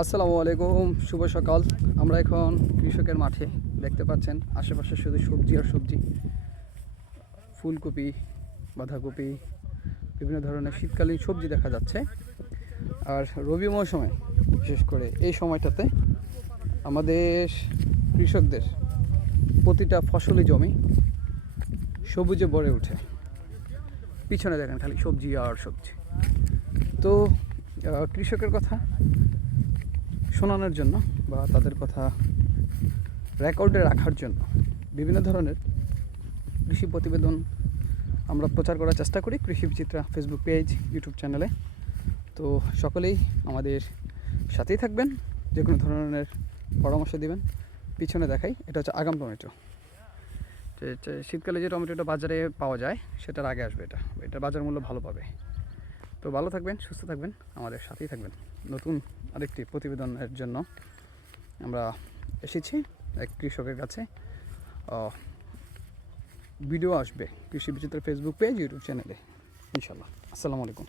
আসসালামু আলাইকুম, শুভ সকাল। আমরা এখন কৃষকের মাঠে দেখতে পাচ্ছেন আশেপাশে শুধু সবজি আর সবজি, ফুলকপি, বাঁধাকপি, বিভিন্ন ধরনের শীতকালীন সবজি দেখা যাচ্ছে। আর রবি মৌসুমে বিশেষ করে এই সময়টাতে আমাদের কৃষকদের প্রতিটা ফসলি জমি সবুজে ভরে ওঠে। পিছনে দেখেন খালি সবজি আর সবজি। তো কৃষকের কথা শোনানোর জন্য বা তাদের কথা রেকর্ডে রাখার জন্য বিভিন্ন ধরনের কৃষি প্রতিবেদন আমরা প্রচার করার চেষ্টা করি কৃষি বিচিত্রা ফেসবুক পেজ, ইউটিউব চ্যানেলে। তো সকলেই আমাদের সাথেই থাকবেন, যে কোনো ধরনের পরামর্শ দিবেন। পিছনে দেখাই, এটা হচ্ছে আগাম টমেটো। শীতকালে যে টমেটোটা বাজারে পাওয়া যায় সেটার আগে আসবে এটার বাজার মূল্য ভালো পাবে। তো ভালো থাকবেন, সুস্থ থাকবেন, আমাদের সাথেই থাকবেন। নতুন আরেকটি প্রতিবেদনের জন্য আমরা এসেছি এক কৃষকের কাছে। ভিডিও আসবে কৃষি বিচিত্র ফেসবুক পেজ, ইউটিউব চ্যানেলে ইনশাল্লাহ। আসসালামু আলাইকুম।